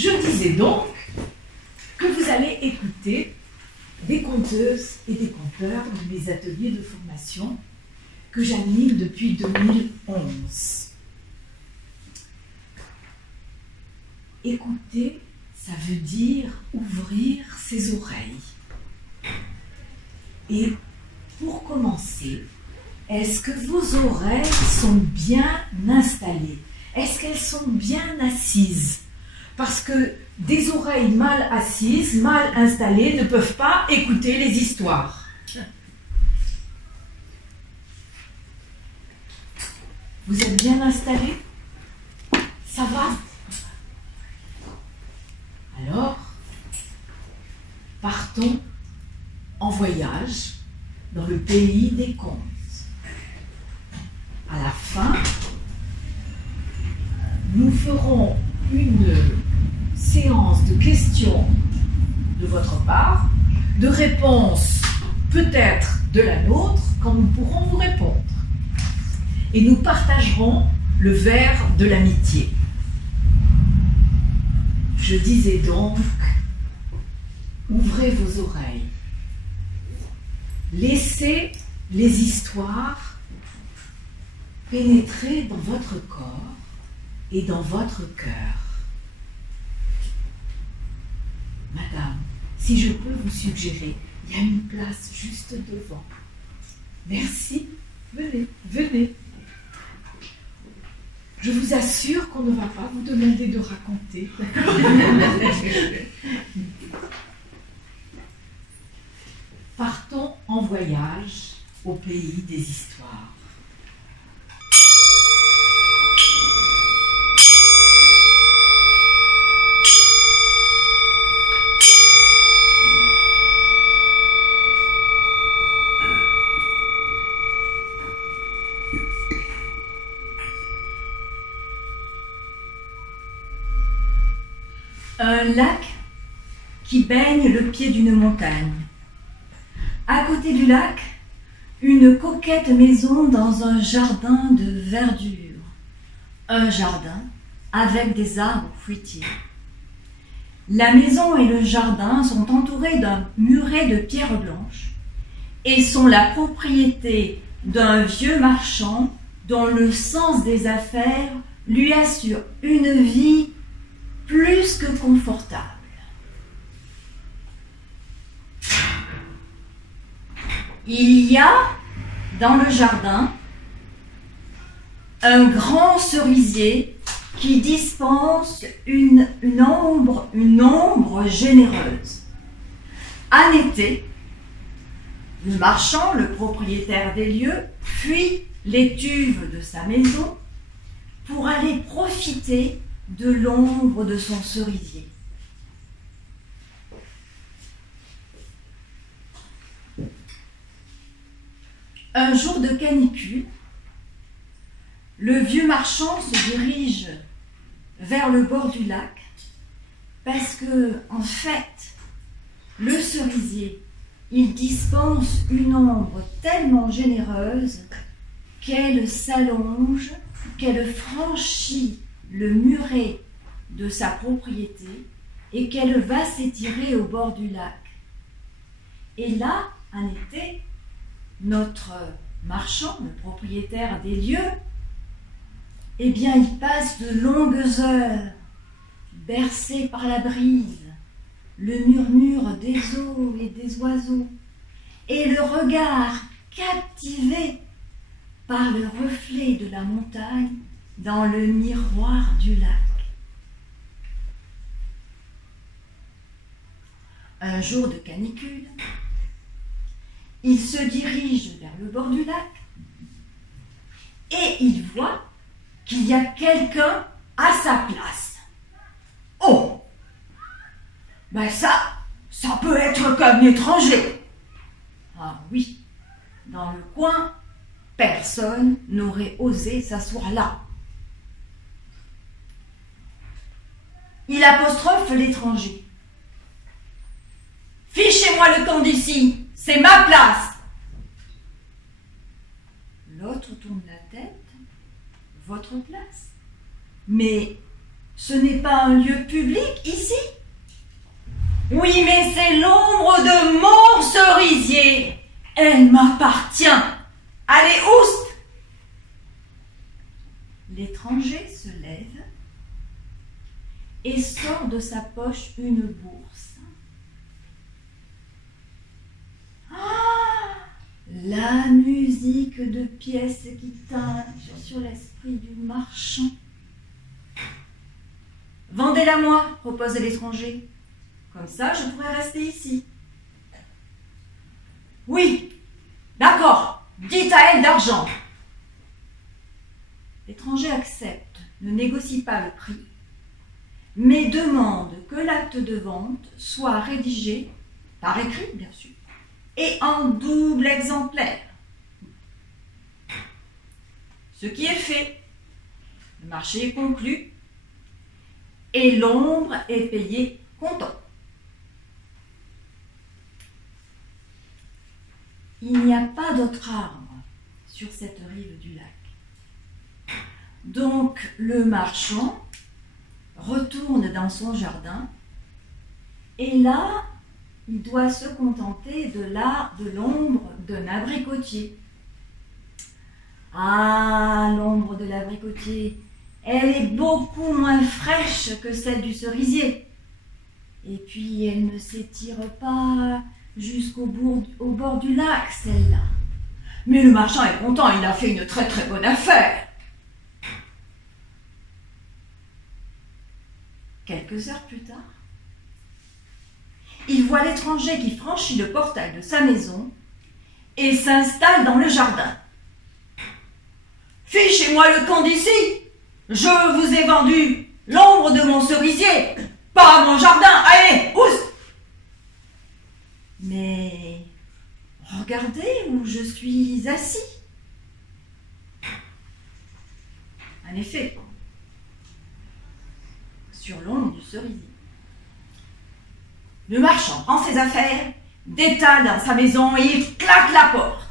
Je disais donc que vous allez écouter des conteuses et des conteurs de mes ateliers de formation que j'anime depuis 2011. Écouter, ça veut dire ouvrir ses oreilles. Et pour commencer, est-ce que vos oreilles sont bien installées? Est-ce qu'elles sont bien assises? Parce que des oreilles mal assises, mal installées, ne peuvent pas écouter les histoires. Vous êtes bien installés? Ça va? Alors, partons en voyage dans le pays des contes. À la fin, nous ferons une séance de questions de votre part, de réponses peut-être de la nôtre quand nous pourrons vous répondre. Et nous partagerons le verre de l'amitié. Je disais donc, ouvrez vos oreilles. Laissez les histoires pénétrer dans votre corps et dans votre cœur. Madame, si je peux vous suggérer, il y a une place juste devant. Merci, venez, venez. Je vous assure qu'on ne va pas vous demander de raconter. Partons en voyage au pays des histoires. Un lac qui baigne le pied d'une montagne. À côté du lac, une coquette maison dans un jardin de verdure. Un jardin avec des arbres fruitiers. La maison et le jardin sont entourés d'un muret de pierres blanches et sont la propriété d'un vieux marchand dont le sens des affaires lui assure une vie plus que confortable. Il y a dans le jardin un grand cerisier qui dispense une ombre généreuse. En été, le marchand, le propriétaire des lieux, fuit l'étuve de sa maison pour aller profiter de l'ombre de son cerisier. Un jour de canicule, le vieux marchand se dirige vers le bord du lac parce que, en fait, le cerisier, il dispense une ombre tellement généreuse qu'elle s'allonge, qu'elle franchit le muret de sa propriété et qu'elle va s'étirer au bord du lac. Et là, en été, notre marchand, le propriétaire des lieux, eh bien, il passe de longues heures, bercé par la brise, le murmure des eaux et des oiseaux, et le regard captivé par le reflet de la montagne dans le miroir du lac. Un jour de canicule, il se dirige vers le bord du lac et il voit qu'il y a quelqu'un à sa place. Oh! Ben ça peut être qu'un étranger. Ah oui, dans le coin, personne n'aurait osé s'asseoir là. Il apostrophe l'étranger. « Fichez-moi le camp d'ici, c'est ma place !» L'autre tourne la tête. « Votre place ?» Mais Ce n'est pas un lieu public ici? Oui, mais c'est l'ombre de mon cerisier. Elle m'appartient. Allez, oust! L'étranger se lève et sort de sa poche une bourse. Ah! La musique de pièces qui tintent sur l'esprit du marchand. Vendez-la-moi, propose l'étranger. Comme ça, je pourrais rester ici. Oui, d'accord, dites à elle d'argent. L'étranger accepte, ne négocie pas le prix, mais demande que l'acte de vente soit rédigé, par écrit bien sûr, et en double exemplaire. Ce qui est fait, le marché est conclu, et l'ombre est payée comptant. Il n'y a pas d'autre arbre sur cette rive du lac. Donc le marchand retourne dans son jardin et là, il doit se contenter de l'ombre d'un abricotier. Ah, l'ombre de l'abricotier, elle est beaucoup moins fraîche que celle du cerisier. Et puis elle ne s'étire pas jusqu'au bord du lac, celle-là. Mais le marchand est content, il a fait une très très bonne affaire. Quelques heures plus tard, il voit l'étranger qui franchit le portail de sa maison et s'installe dans le jardin. « Fichez-moi le camp d'ici! Je vous ai vendu l'ombre de mon cerisier, pas mon jardin! Allez, oust !» Mais regardez où je suis assis. En effet, sur l'ombre du cerisier. Le marchand prend ses affaires, détale dans sa maison et il claque la porte.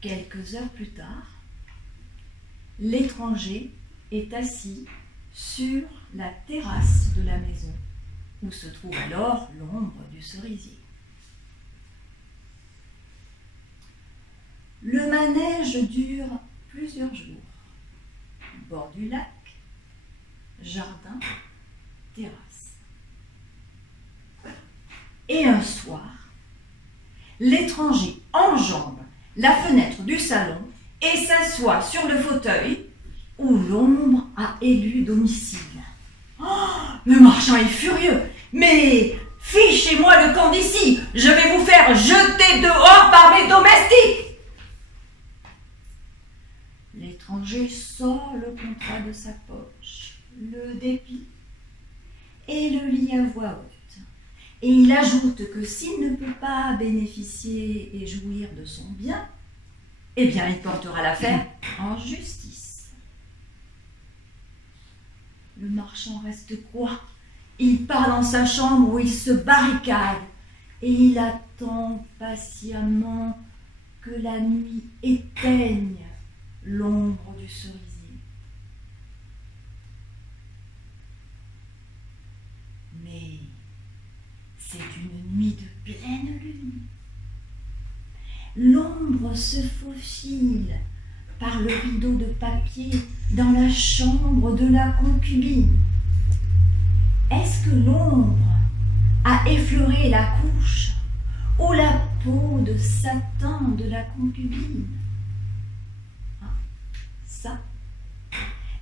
Quelques heures plus tard, l'étranger est assis sur la terrasse de la maison, où se trouve alors l'ombre du cerisier. Le manège dure plusieurs jours. Bord du lac, jardin, terrasse. Et un soir, l'étranger enjambe la fenêtre du salon et s'assoit sur le fauteuil où l'ombre a élu domicile. Oh, le marchand est furieux. Mais fichez-moi le camp d'ici, je vais vous faire jeter dehors par mes domestiques. L'étranger sort le contrat de sa poche, le déplie et le lit à voix haute. Et il ajoute que s'il ne peut pas bénéficier et jouir de son bien, eh bien il portera l'affaire en justice. Le marchand reste quoi? Il part dans sa chambre où il se barricade et il attend patiemment que la nuit éteigne l'ombre du cerisier. Mais c'est une nuit de pleine lune. L'ombre se faufile par le rideau de papier dans la chambre de la concubine. Est-ce que l'ombre a effleuré la couche ou la peau de satin de la concubine? Ah, ça,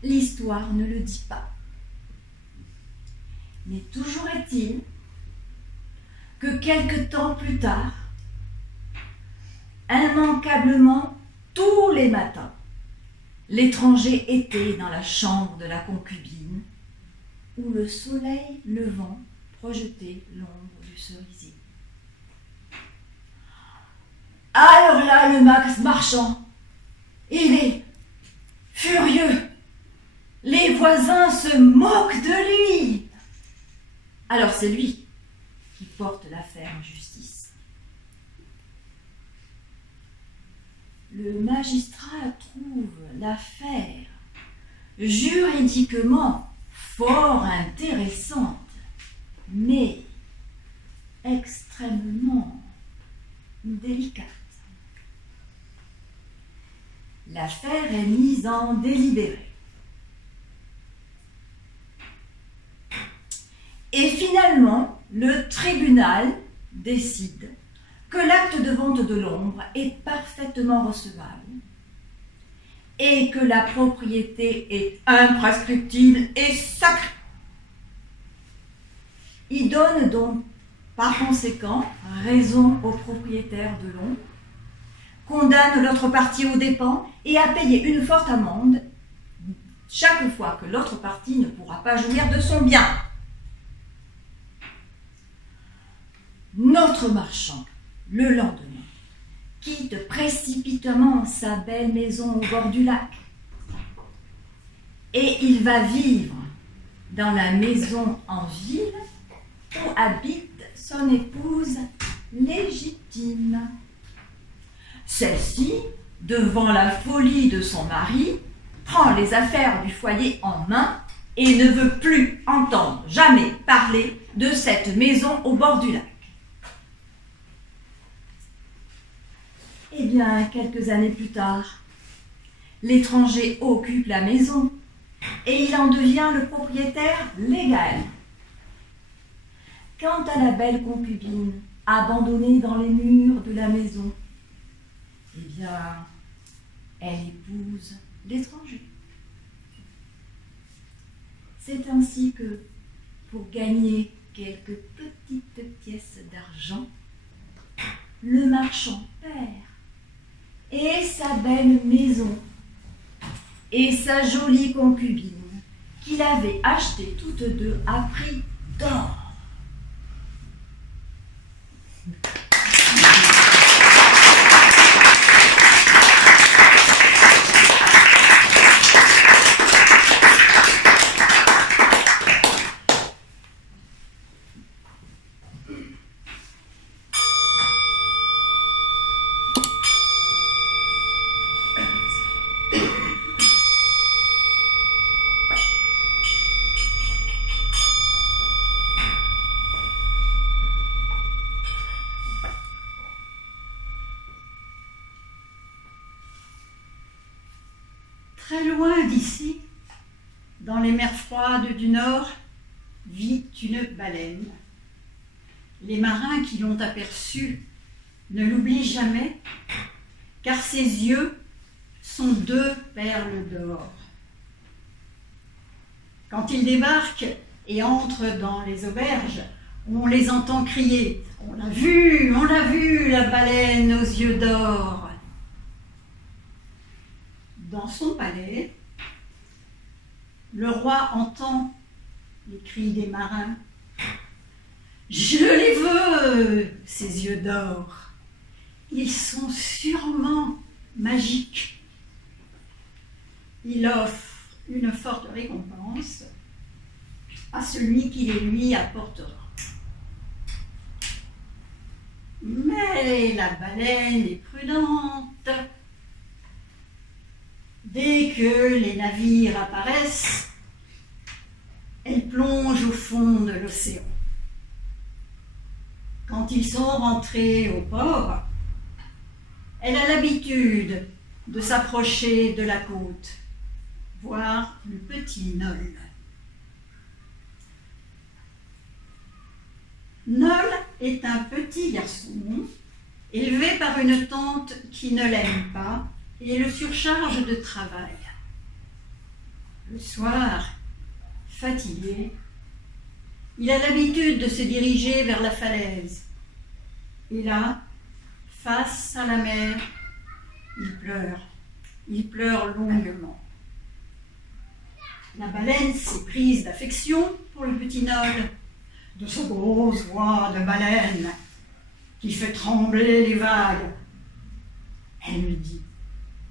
l'histoire ne le dit pas. Mais toujours est-il que quelque temps plus tard, immanquablement, tous les matins, l'étranger était dans la chambre de la concubine où le soleil levant projetait l'ombre du cerisier. Alors là, le Max marchand, il est furieux. Les voisins se moquent de lui. Alors c'est lui qui porte l'affaire en justice. le magistrat trouve l'affaire juridiquement fort intéressante, mais extrêmement délicate. L'affaire est mise en délibéré. Et finalement, le tribunal décide que l'acte de vente de l'ombre est parfaitement recevable et que la propriété est imprescriptible et sacrée. Il donne donc par conséquent raison au propriétaire de l'ombre, condamne l'autre partie aux dépens et à payer une forte amende chaque fois que l'autre partie ne pourra pas jouir de son bien. Notre marchand, le lendemain, quitte précipitamment sa belle maison au bord du lac et il va vivre dans la maison en ville où habite son épouse légitime. Celle-ci, devant la folie de son mari, prend les affaires du foyer en main et ne veut plus entendre jamais parler de cette maison au bord du lac. Eh bien, quelques années plus tard, l'étranger occupe la maison et il en devient le propriétaire légal. Quant à la belle concubine, abandonnée dans les murs de la maison, eh bien, elle épouse l'étranger. C'est ainsi que, pour gagner quelques petites pièces d'argent, le marchand perd et sa belle maison et sa jolie concubine qu'il avait achetées toutes deux à prix d'or. Très loin d'ici, dans les mers froides du Nord, vit une baleine. Les marins qui l'ont aperçue ne l'oublient jamais, car ses yeux sont deux perles d'or. Quand ils débarquent et entrent dans les auberges, on les entend crier « On l'a vue, la baleine aux yeux d'or !» Dans son palais, le roi entend les cris des marins. « Je les veux, ces yeux d'or. Ils sont sûrement magiques. » Il offre une forte récompense à celui qui les lui apportera. Mais la baleine est prudente. Dès que les navires apparaissent, elle plonge au fond de l'océan. Quand ils sont rentrés au port, elle a l'habitude de s'approcher de la côte, voir le petit Nol. Nol est un petit garçon élevé par une tante qui ne l'aime pas et le surcharge de travail. Le soir, fatigué, il a l'habitude de se diriger vers la falaise. Et là, face à la mer, il pleure longuement. La baleine s'est prise d'affection pour le petit Nol, de sa grosse voix de baleine qui fait trembler les vagues. Elle lui dit: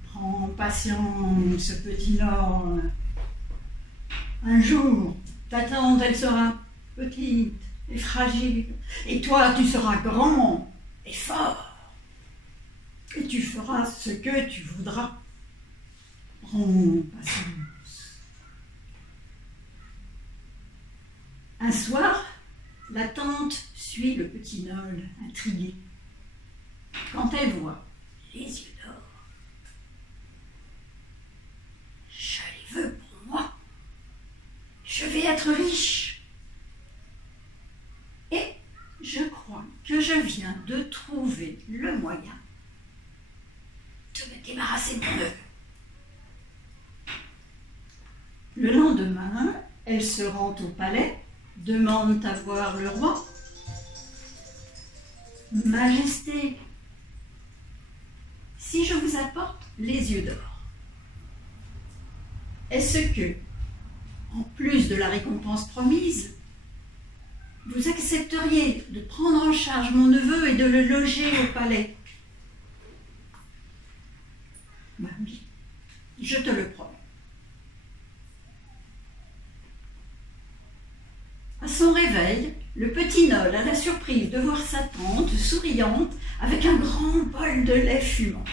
prends patience, petit Nol. Un jour, ta tante, elle sera petite et fragile, et toi, tu seras grand et fort. et tu feras ce que tu voudras. Prends patience. Un soir, la tante suit le petit Nol, intriguée. Quand elle voit les yeux d'or, je les veux pour moi. Je vais être riche. Et je crois que je viens de trouver le moyen de me débarrasser de mon neveu. Le lendemain, elle se rend au palais, demande à voir le roi. Majesté, si je vous apporte les yeux d'or, est-ce que, en plus de la récompense promise, vous accepteriez de prendre en charge mon neveu et de le loger au palais? Oui, je te le promets. À son réveil, le petit Nol a la surprise de voir sa tante souriante avec un grand bol de lait fumant.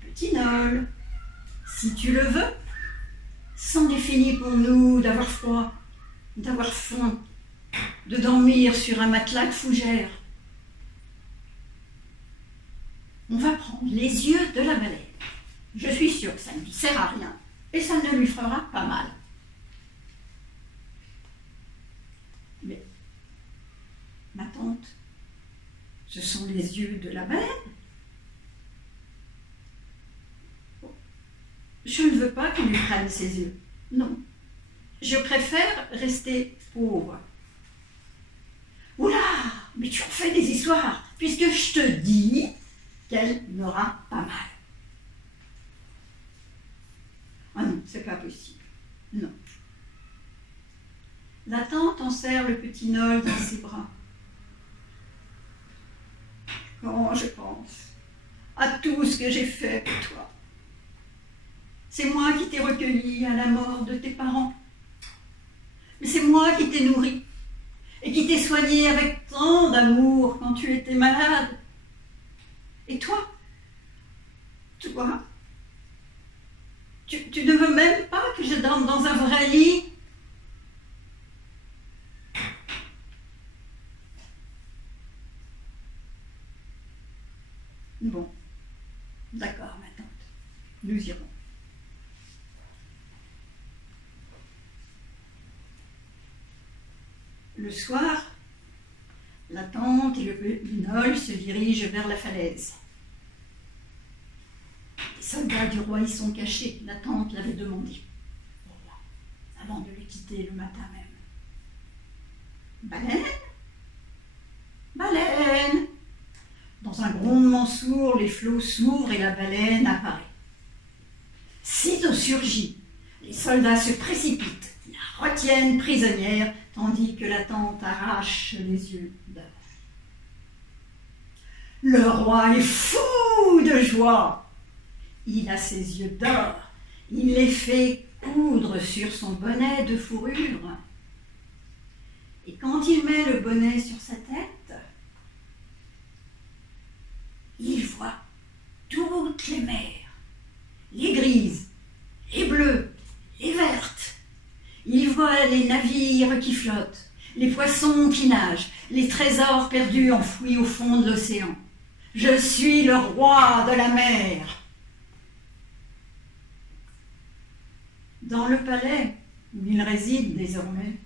Petit Nol, si tu le veux, c'en est fini pour nous d'avoir froid, d'avoir faim, de dormir sur un matelas de fougères. On va prendre les yeux de la baleine. Je suis sûre que ça ne lui sert à rien et ça ne lui fera pas mal. Mais, ma tante, ce sont les yeux de la baleine. Je ne veux pas qu'on lui prenne ses yeux. Non, je préfère rester pauvre. Oula, mais tu en fais des histoires, puisque je te dis qu'elle n'aura pas mal. Ah non, c'est pas possible. Non. La tante enserre le petit Nol dans ses bras. Quand je pense à tout ce que j'ai fait pour toi, c'est moi qui t'ai recueilli à la mort de tes parents. Mais c'est moi qui t'ai nourri et qui t'ai soigné avec tant d'amour quand tu étais malade. Et toi, tu ne veux même pas que je dorme dans un vrai lit? Bon, d'accord, ma tante, nous irons. Le soir, la tante et le Nol se dirigent vers la falaise. Les soldats du roi y sont cachés, la tante l'avait demandé, avant de le quitter le matin même. Baleine? Baleine! Dans un grondement sourd, les flots s'ouvrent et la baleine apparaît. Sitôt surgit, les soldats se précipitent, la retiennent prisonnière, tandis que la tante arrache les yeux d'or. Le roi est fou de joie. Il a ses yeux d'or. Il les fait coudre sur son bonnet de fourrure. Et quand il met le bonnet sur sa tête, il voit toutes les mers, les grises, les bleues, les vertes. Il voit les navires qui flottent, les poissons qui nagent, les trésors perdus enfouis au fond de l'océan. Je suis le roi de la mer. Dans le palais où il réside désormais,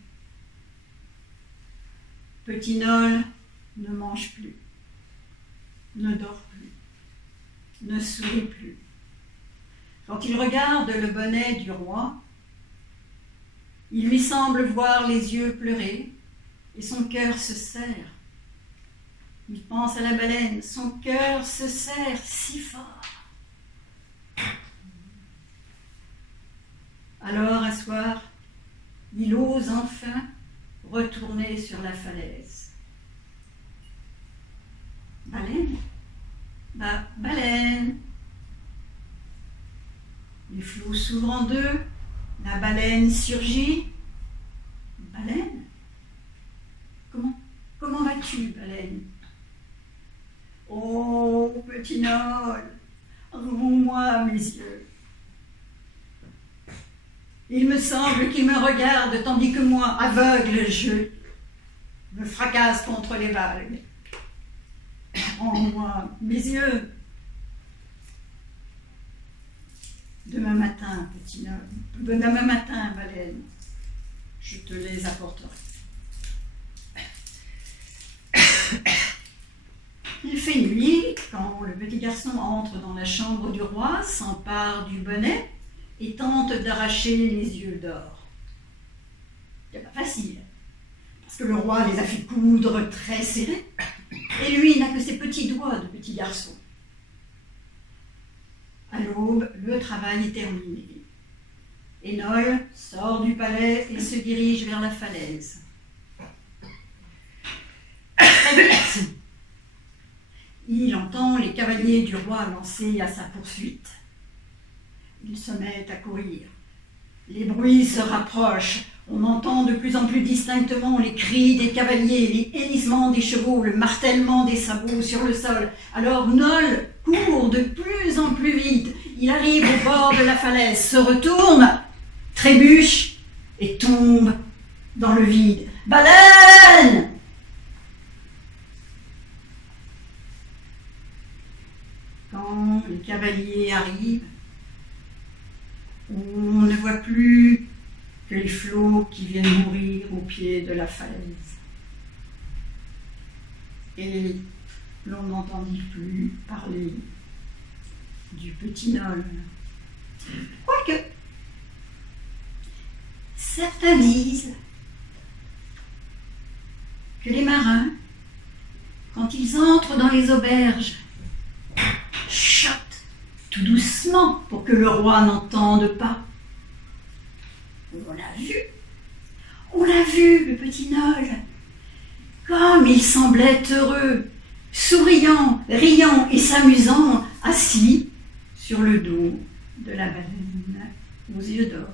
petit Nol ne mange plus, ne dort plus, ne sourit plus. Quand il regarde le bonnet du roi, il lui semble voir les yeux pleurer et son cœur se serre. Il pense à la baleine, son cœur se serre si fort. Alors, un soir, il ose enfin retourner sur la falaise. Baleine? Baleine. Les flots s'ouvrent en deux, la baleine surgit. Baleine? Comment vas-tu, baleine? Oh, petit Noël, ouvre-moi mes yeux. Il me semble qu'il me regarde tandis que moi, aveugle, je me fracasse contre les vagues. Rends-moi mes yeux. Demain matin, petit Noël, demain matin, baleine, je te les apporterai. Il fait nuit quand le petit garçon entre dans la chambre du roi, s'empare du bonnet et tente d'arracher les yeux d'or. C'est pas facile, parce que le roi les a fait coudre très serrés, et lui n'a que ses petits doigts de petit garçon. À l'aube, le travail est terminé. Énole sort du palais et se dirige vers la falaise. Très vite, il entend les cavaliers du roi lancer à sa poursuite. Il se met à courir. Les bruits se rapprochent. On entend de plus en plus distinctement les cris des cavaliers, les hennissements des chevaux, le martèlement des sabots sur le sol. Alors Nol court de plus en plus vite. Il arrive au bord de la falaise, se retourne, trébuche et tombe dans le vide. Baleine! Quand les cavaliers arrivent, on ne voit plus que les flots qui viennent mourir au pied de la falaise. Et l'on n'entendit plus parler du petit Nol. Quoique, certains disent que les marins, quand ils entrent dans les auberges, chuchotent tout doucement pour que le roi n'entende pas. On l'a vu, le petit Nol, comme il semblait heureux, souriant, riant et s'amusant, assis sur le dos de la baleine aux yeux d'or.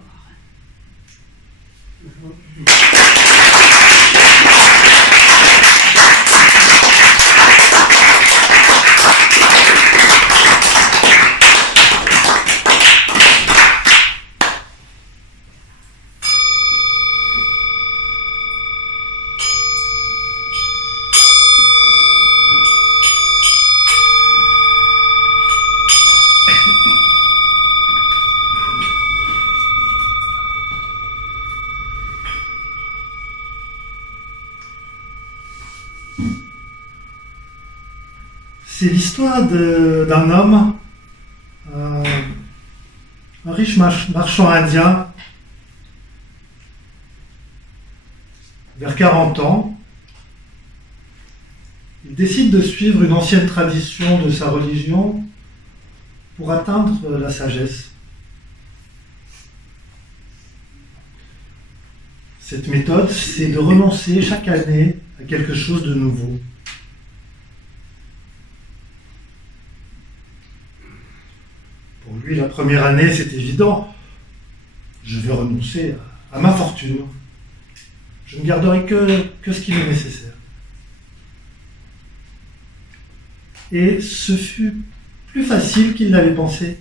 C'est l'histoire d'un homme, un riche marchand indien, vers 40 ans. Il décide de suivre une ancienne tradition de sa religion pour atteindre la sagesse. Cette méthode, c'est de renoncer chaque année à quelque chose de nouveau. Pour lui, la première année, c'est évident. Je vais renoncer à ma fortune. Je ne garderai que ce qui m'est nécessaire. Et ce fut plus facile qu'il l'avait pensé.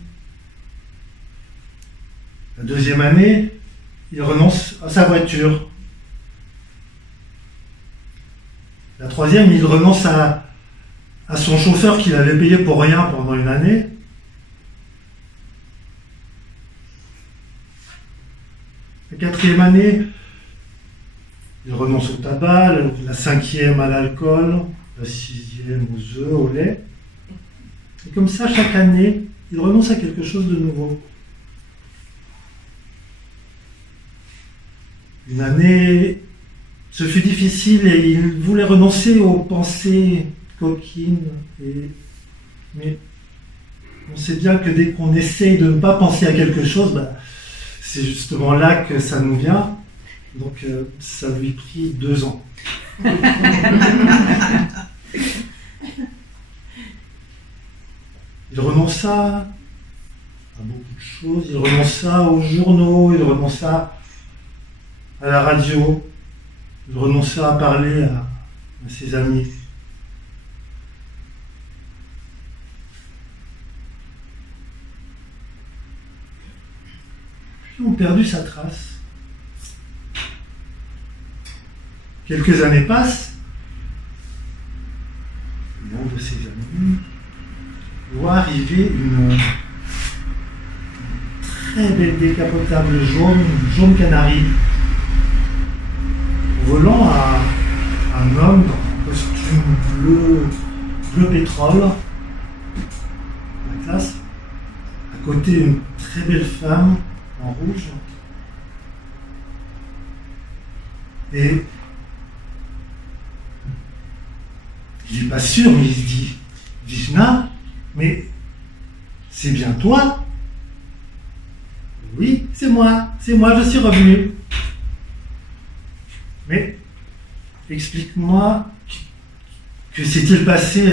La deuxième année, il renonce à sa voiture. La troisième, il renonce à son chauffeur qu'il avait payé pour rien pendant une année. La quatrième année, il renonce au tabac, la cinquième à l'alcool, la sixième aux œufs, au lait. Et comme ça, chaque année, il renonce à quelque chose de nouveau. Une année, ce fut difficile et il voulait renoncer aux pensées coquines. Mais on sait bien que dès qu'on essaye de ne pas penser à quelque chose, c'est justement là que ça nous vient. Donc ça lui prit 2 ans. Il renonça à beaucoup de choses. Il renonça aux journaux, il renonça à la radio, il renonça à parler à ses amis. ont perdu sa trace. Quelques années passent, et un de ses amis voit arriver une très belle décapotable jaune canari, volant à un homme en costume bleu pétrole, la classe, à côté une très belle femme en rouge. Et il n'est pas sûr, mais il se dit, Vishna, mais c'est bien toi? Oui, c'est moi, je suis revenu. Mais explique-moi, que s'est-il passé?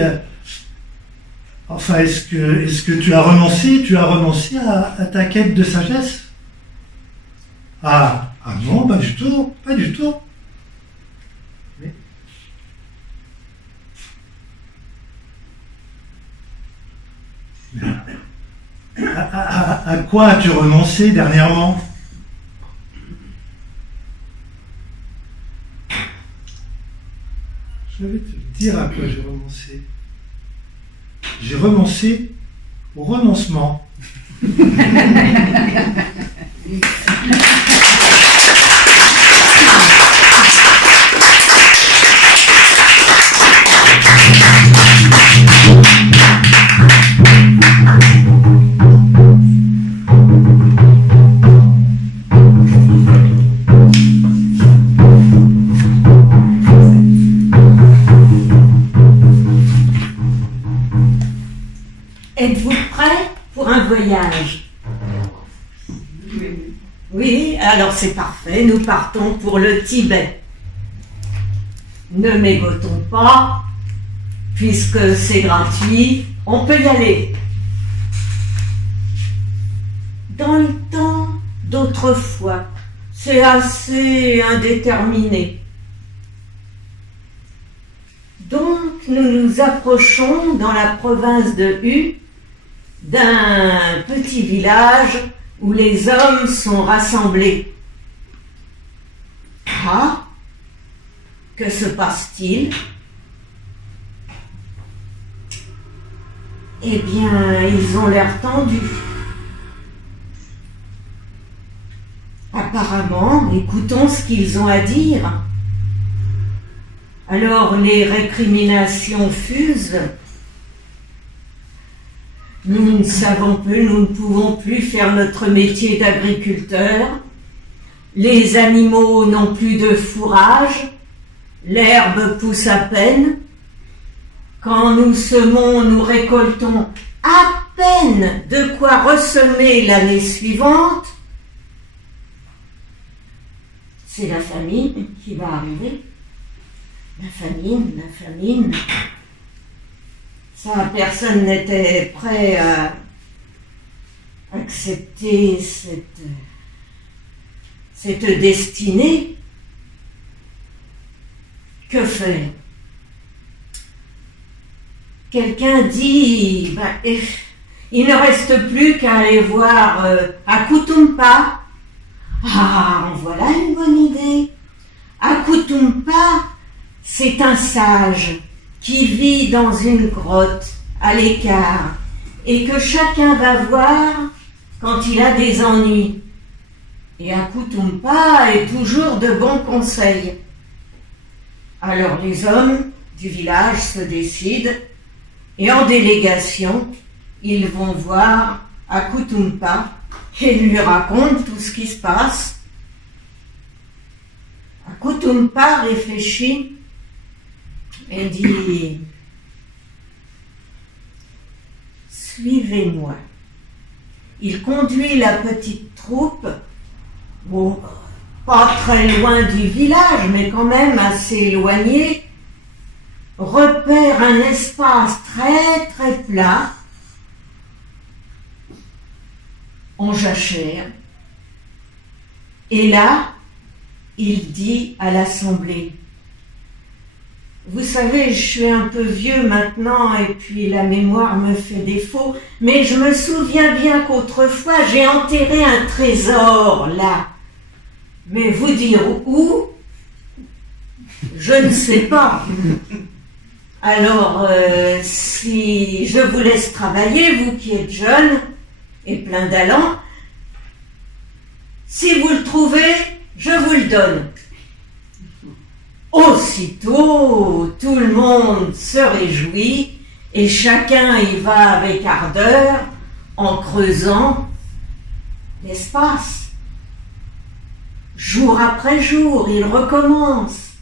Enfin, est-ce que tu as renoncé à ta quête de sagesse? Ah non, pas du tout. Mais à quoi as-tu renoncé dernièrement? Je vais te dire à quoi j'ai renoncé. J'ai renoncé au renoncement. Êtes-vous prêt pour un voyage? Oui, alors c'est parfait, nous partons pour le Tibet. Ne mégotons pas, puisque c'est gratuit, on peut y aller. Dans le temps d'autrefois, c'est assez indéterminé. Donc nous nous approchons dans la province de Hu, d'un petit village où les hommes sont rassemblés. Ah, que se passe-t-il? Eh bien, ils ont l'air tendus. Apparemment, écoutons ce qu'ils ont à dire. Alors les récriminations fusent. Nous ne savons plus, nous ne pouvons plus faire notre métier d'agriculteur. Les animaux n'ont plus de fourrage. L'herbe pousse à peine. Quand nous semons, nous récoltons à peine de quoi ressemer l'année suivante. C'est la famine qui va arriver. La famine. Ça, personne n'était prêt à accepter cette destinée. Que faire? Quelqu'un dit, il ne reste plus qu'à aller voir Akutumpa. Ah, en voilà une bonne idée. Akutumpa, c'est un sage qui vit dans une grotte à l'écart et que chacun va voir quand il a des ennuis. Et Akutumpa est toujours de bons conseils. Alors les hommes du village se décident et en délégation, ils vont voir Akutumpa et lui racontent tout ce qui se passe. Akutumpa réfléchit et dit « Suivez-moi ». Il conduit la petite troupe, bon, pas très loin du village, mais quand même assez éloigné, repère un espace très très plat, en jachère, et là, il dit à l'assemblée: Vous savez, je suis un peu vieux maintenant et puis la mémoire me fait défaut, mais je me souviens bien qu'autrefois j'ai enterré un trésor là. Mais vous dire où? Je ne sais pas. Alors, si je vous laisse travailler, vous qui êtes jeune et plein d'allant, si vous le trouvez, je vous le donne. Aussitôt, tout le monde se réjouit et chacun y va avec ardeur en creusant l'espace. Jour après jour, ils recommencent.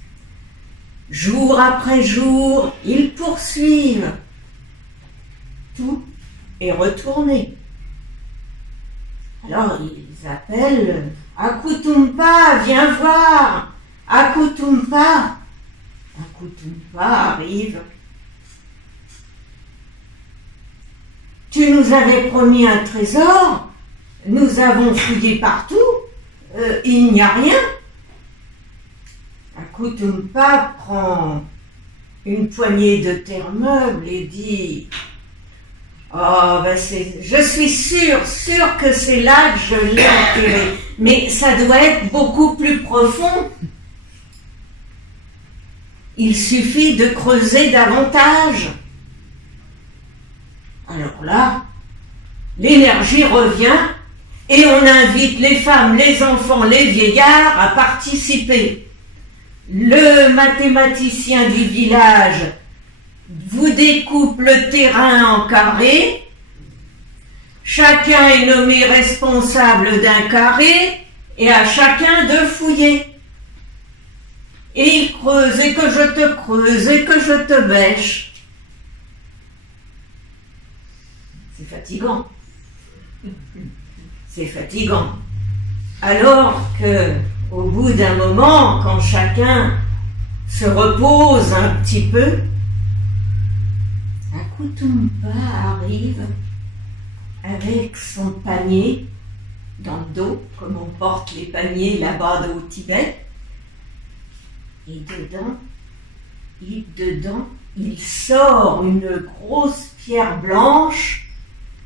Jour après jour, ils poursuivent. Tout est retourné. Alors ils appellent « Akutumpa, viens voir !» Akutumpa. Akutumpa arrive. Tu nous avais promis un trésor, nous avons fouillé partout, il n'y a rien. Akutumpa prend une poignée de terre meuble et dit « Oh, ben je suis sûr que c'est là que je l'ai enterré, mais ça doit être beaucoup plus profond. Il suffit de creuser davantage. » Alors là, l'énergie revient et on invite les femmes, les enfants, les vieillards à participer. Le mathématicien du village vous découpe le terrain en carrés. Chacun est nommé responsable d'un carré et à chacun de fouiller. Et il creuse et que je te creuse et que je te bêche. C'est fatigant. C'est fatigant. Alors que, au bout d'un moment, quand chacun se repose un petit peu, Akutumpa arrive avec son panier dans le dos, comme on porte les paniers là-bas au Tibet. Et dedans, il sort une grosse pierre blanche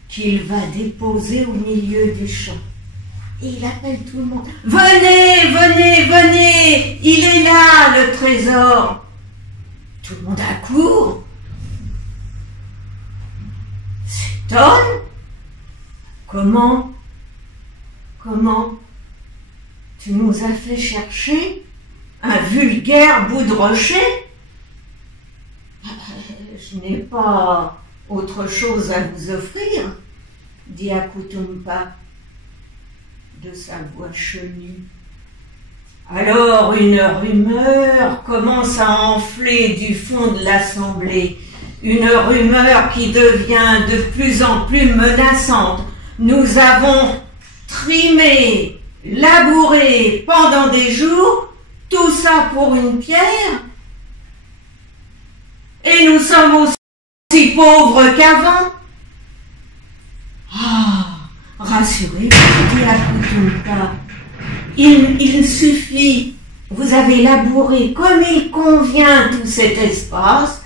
qu'il va déposer au milieu du champ. Et il appelle tout le monde. « Venez, venez, venez! Il est là, le trésor !» Tout le monde accourt. S'étonne. Comment tu nous as fait chercher un vulgaire bout de rocher? Je n'ai pas autre chose à vous offrir, dit Akutumpa de sa voix chenue. Alors une rumeur commence à enfler du fond de l'assemblée, une rumeur qui devient de plus en plus menaçante. Nous avons trimé, labouré pendant des jours, tout ça pour une pierre, et nous sommes aussi pauvres qu'avant. Ah, rassurez-vous, dit Akutumpa. Il suffit, vous avez labouré comme il convient tout cet espace,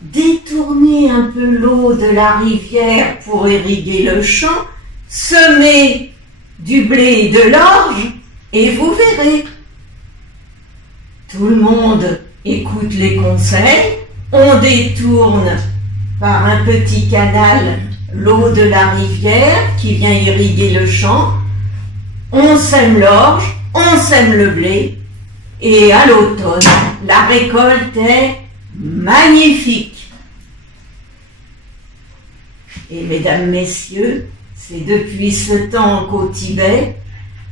détournez un peu l'eau de la rivière pour irriguer le champ, semez du blé et de l'orge, et vous verrez. Tout le monde écoute les conseils, on détourne par un petit canal l'eau de la rivière qui vient irriguer le champ, on sème l'orge, on sème le blé, et à l'automne, la récolte est magnifique. Et mesdames, messieurs, c'est depuis ce temps qu'au Tibet,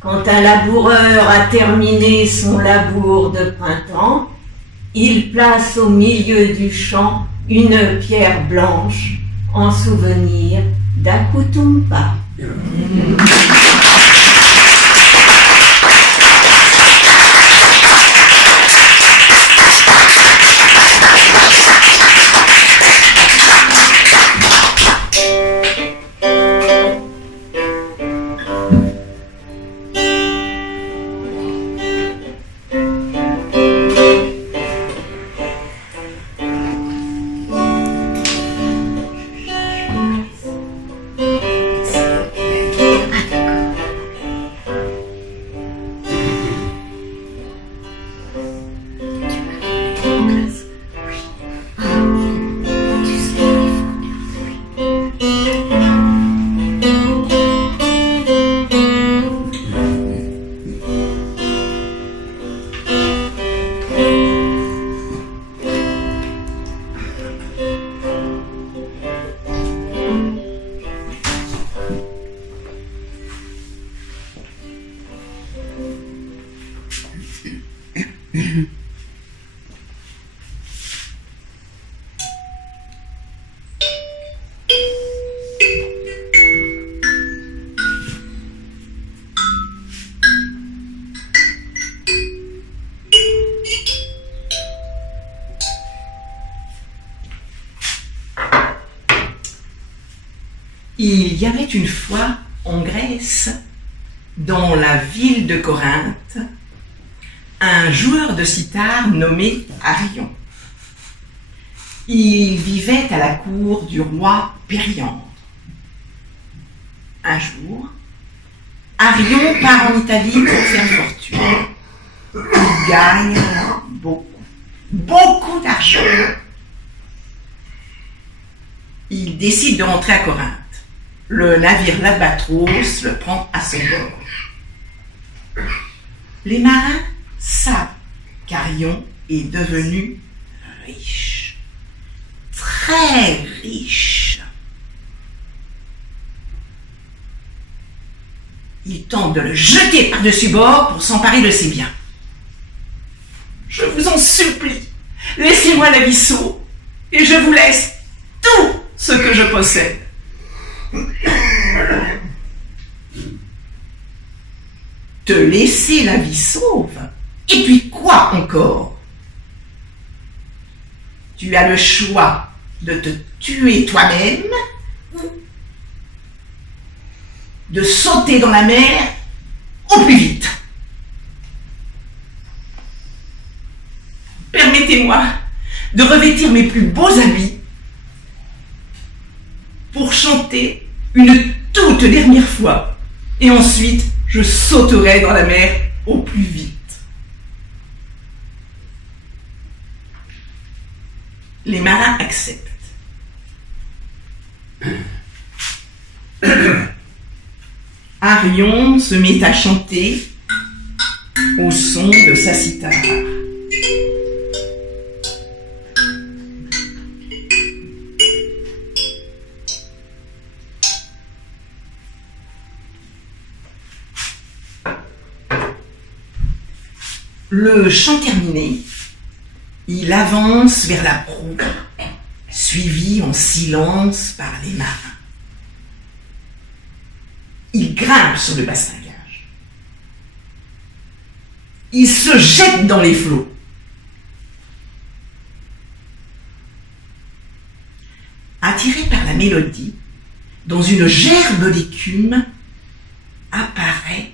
quand un laboureur a terminé son labour de printemps, il place au milieu du champ une pierre blanche en souvenir d'Akutumpa. Il y avait une fois en Grèce, dans la ville de Corinthe, un joueur de cithare nommé Arion. Il vivait à la cour du roi Périandre. Un jour, Arion part en Italie pour faire fortune. Il gagne beaucoup d'argent. Il décide de rentrer à Corinthe. Le navire l'Albatros le prend à son bord. Les marins savent qu'Arion est devenu riche. Très riche. Ils tentent de le jeter par-dessus bord pour s'emparer de ses biens. Je vous en supplie, laissez-moi l'abisseau et je vous laisse tout ce que je possède. Te laisser la vie sauve? Et puis quoi encore? Tu as le choix de te tuer toi-même ou de sauter dans la mer au plus vite. Permettez-moi de revêtir mes plus beaux habits pour chanter une toute dernière fois et ensuite je sauterai dans la mer au plus vite. Les marins acceptent. Arion se met à chanter au son de sa cithare. Le chant terminé, il avance vers la proue, suivi en silence par les marins. Il grimpe sur le bastingage. Il se jette dans les flots. Attiré par la mélodie, dans une gerbe d'écume, apparaît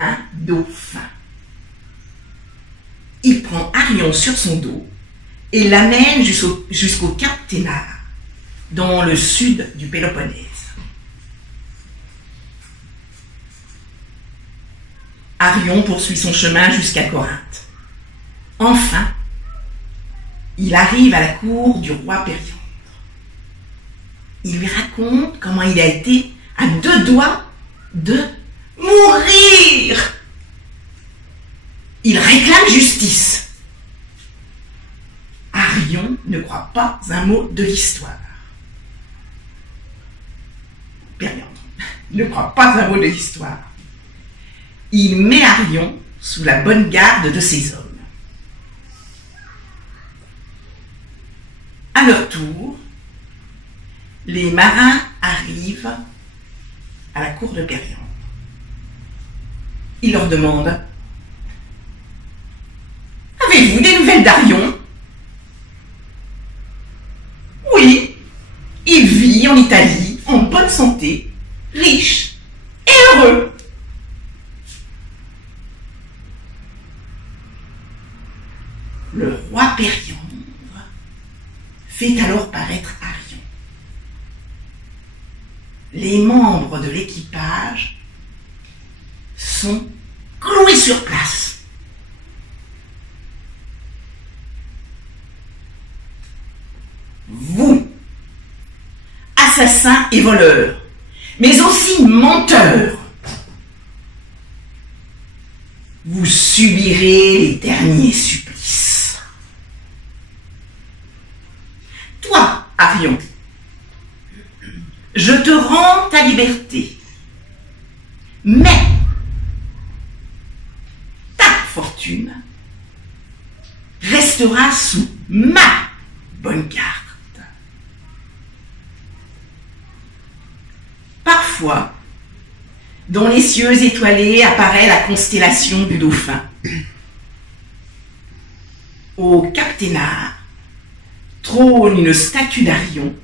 un dauphin. Il prend Arion sur son dos et l'amène jusqu'au cap Ténare, dans le sud du Péloponnèse. Arion poursuit son chemin jusqu'à Corinthe. Enfin, il arrive à la cour du roi Périandre. Il lui raconte comment il a été à 2 doigts de mourir. Il réclame justice. Arion ne croit pas un mot de l'histoire. Périandre ne croit pas un mot de l'histoire. Il met Arion sous la bonne garde de ses hommes. À leur tour, les marins arrivent à la cour de Périandre. Il leur demande: avez-vous des nouvelles d'Arion? Oui, il vit en Italie, en bonne santé, riche et heureux. Le roi Périandre fait alors paraître Arion. Les membres de l'équipage sont cloués sur place. Vous, assassins et voleurs, mais aussi menteurs, vous subirez les derniers supplices. Toi, Arion, je te rends ta liberté, mais ta fortune restera sous ma bonne garde. Parfois, dans les cieux étoilés apparaît la constellation du Dauphin. Au cap Ténare trône une statue d'Arion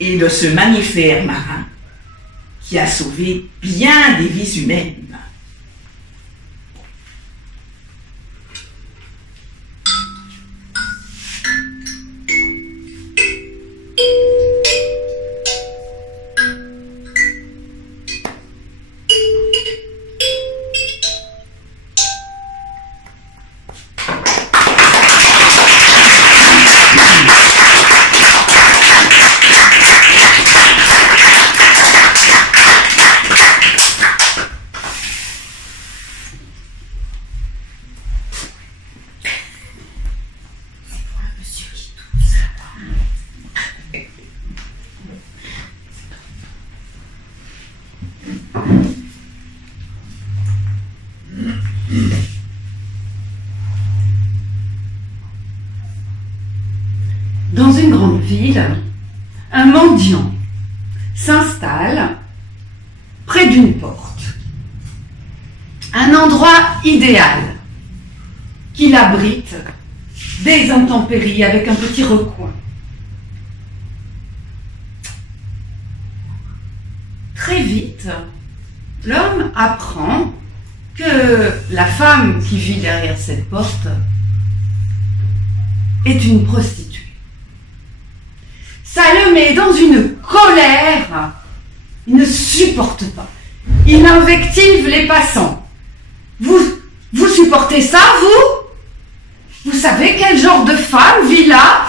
et de ce mammifère marin qui a sauvé bien des vies humaines. Dans une grande ville, un mendiant s'installe près d'une porte. Un endroit idéal qui l'abrite des intempéries avec un petit recoin. Très vite, l'homme apprend que la femme qui vit derrière cette porte est une prostituée. Ça le met dans une colère. Il ne supporte pas. Il invective les passants. Vous supportez ça, vous? Vous savez quel genre de femme vit là?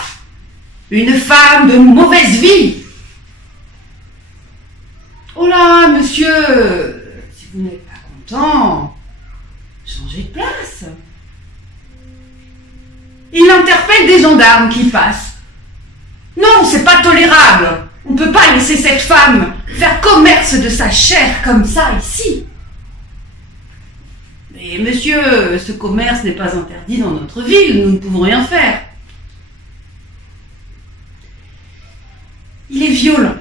Une femme de mauvaise vie. Oh là, monsieur, si vous n'êtes pas content, changez de place. Il interpelle des gendarmes qui passent. Non, c'est pas tolérable. On ne peut pas laisser cette femme faire commerce de sa chair comme ça ici. Mais monsieur, ce commerce n'est pas interdit dans notre ville, nous ne pouvons rien faire. Il est violent.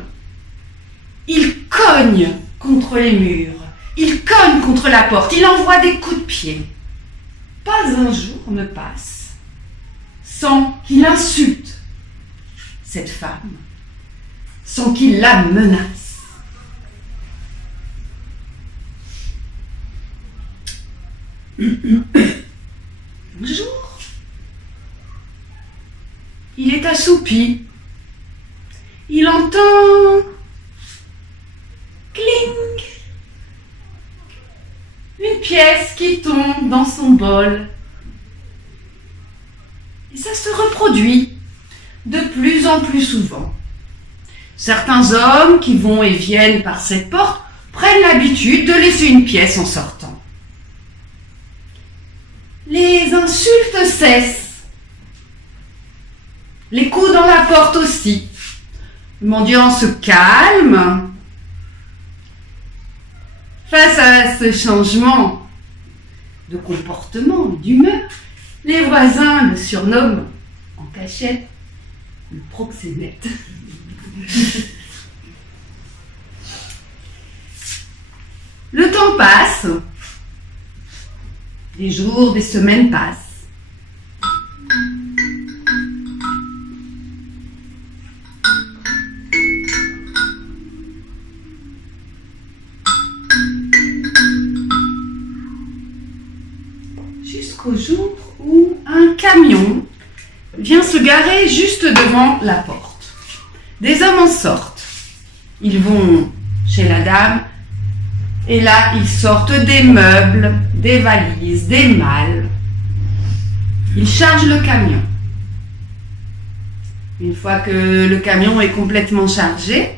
Il cogne contre les murs. Il cogne contre la porte. Il envoie des coups de pied. Pas un jour ne passe sans qu'il insulte cette femme, sans qu'il la menace. Un jour, il est assoupi. Il entend cling, une pièce qui tombe dans son bol. Et ça se reproduit de plus en plus souvent. Certains hommes qui vont et viennent par cette porte prennent l'habitude de laisser une pièce en sortant. Les insultes cessent. Les coups dans la porte aussi. Le mendiant se calme. Face à ce changement de comportement, d'humeur, les voisins le surnomment en cachette le proxénète. Le temps passe, des jours, des semaines passent. Jusqu'au jour où un camion vient se garer juste devant la porte. Des hommes en sortent. Ils vont chez la dame et là, ils sortent des meubles, des valises, des malles. Ils chargent le camion. Une fois que le camion est complètement chargé,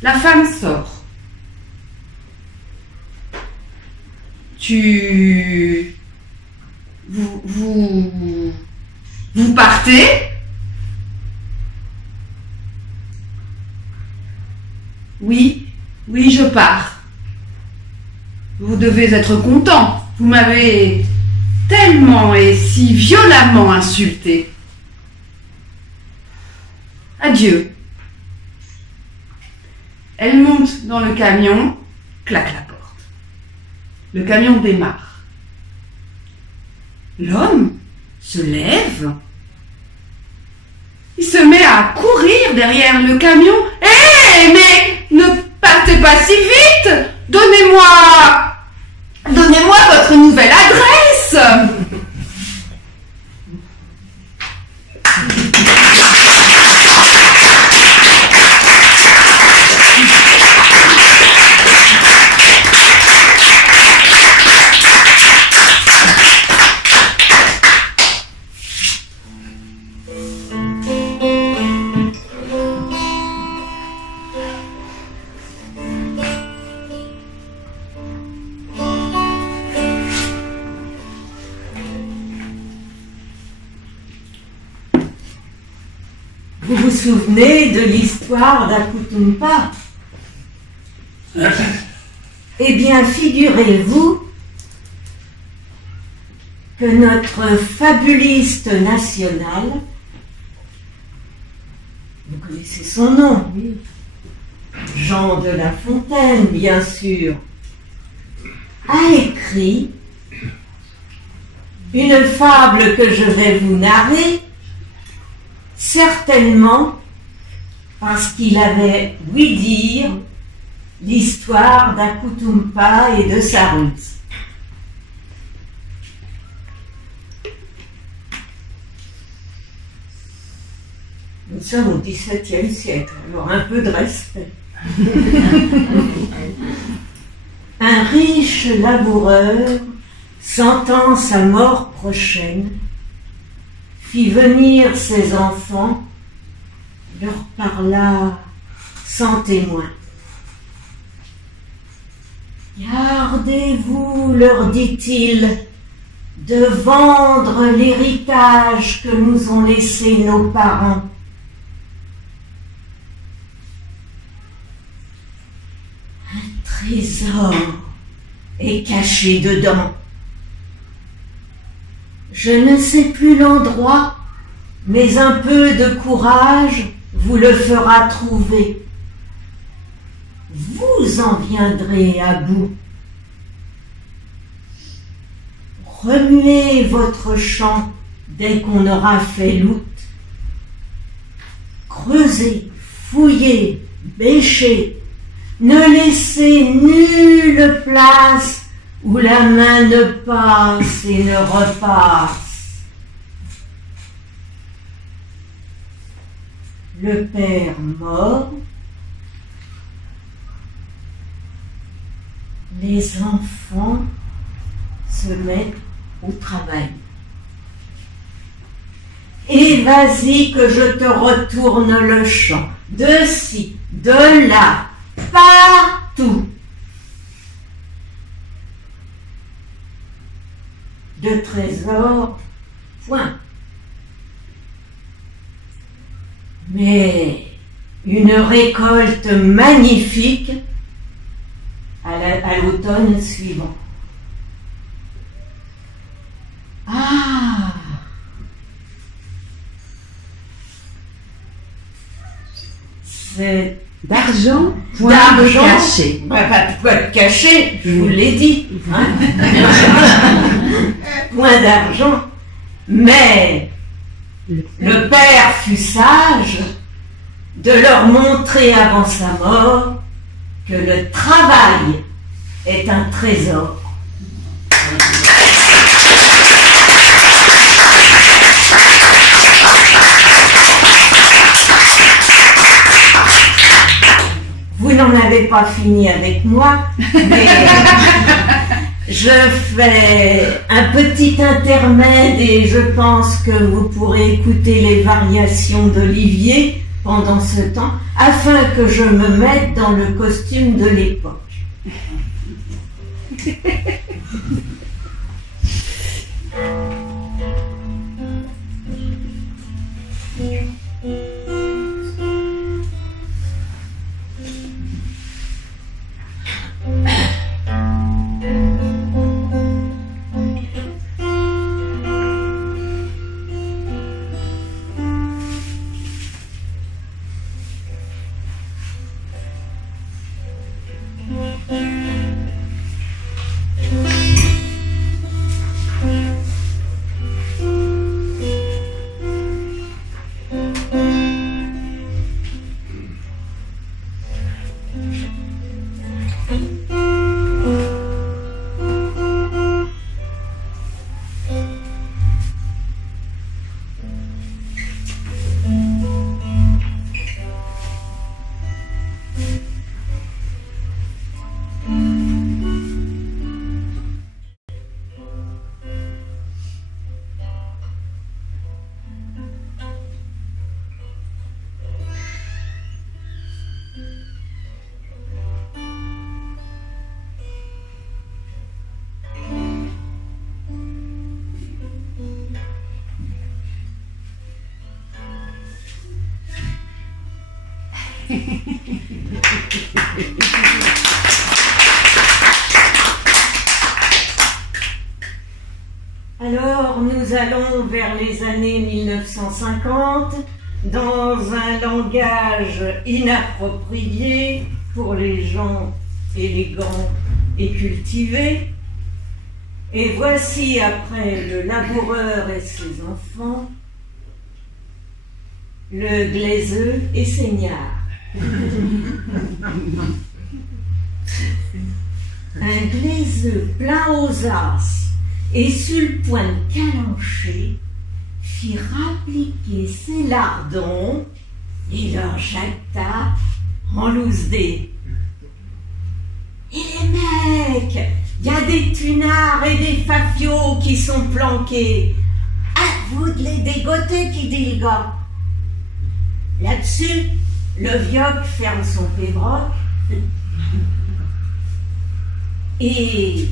la femme sort. Vous partez? Oui, je pars. Vous devez être content. Vous m'avez tellement et si violemment insulté. Adieu. Elle monte dans le camion, claque la porte. Le camion démarre. L'homme se lève Il se met à courir derrière le camion. Hé, mais ne partez pas si vite! Donnez-moi votre nouvelle adresse! Vous vous souvenez de l'histoire d'Akutumpa? Eh bien, figurez-vous que notre fabuliste national, vous connaissez son nom, oui, Jean de La Fontaine, bien sûr, a écrit une fable que je vais vous narrer, certainement parce qu'il avait ouï dire l'histoire d'Akutumpa et de Sarut. Nous sommes au XVIIe siècle, alors un peu de respect. Un riche laboureur, sentant sa mort prochaine, fit venir ses enfants, leur parla sans témoin. Gardez-vous, leur dit-il, de vendre l'héritage que nous ont laissé nos parents. Un trésor est caché dedans. Je ne sais plus l'endroit, mais un peu de courage vous le fera trouver. Vous en viendrez à bout. Remuez votre champ dès qu'on aura fait l'out. Creusez, fouillez, bêchez. Ne laissez nulle place où la main ne passe et ne repasse. Le père mort, les enfants se mettent au travail. Et vas-y que je te retourne le champ, de ci, de là, partout. De trésors, point. Mais une récolte magnifique à l'automne suivant. Ah! C'est D'argent, point de caché. Pas de caché, je vous l'ai dit. Hein. Point d'argent. Mais le père fut sage de leur montrer avant sa mort que le travail est un trésor. Vous n'en avez pas fini avec moi, mais je fais un petit intermède et je pense que vous pourrez écouter les variations d'Olivier pendant ce temps, afin que je me mette dans le costume de l'époque. Alors, nous allons vers les années 1950 dans un langage inapproprié pour les gens élégants et cultivés. Et voici, après le laboureur et ses enfants, le glaiseux et seigneur. Un glaiseux plein aux as et sur le point de calancher, fit rappliquer ses lardons et leur jeta en loose dés. Et les mecs, il y a des tunards et des fafios qui sont planqués. À vous de les dégoter, qui dit le gars. Là-dessus, le vioc ferme son pébroc et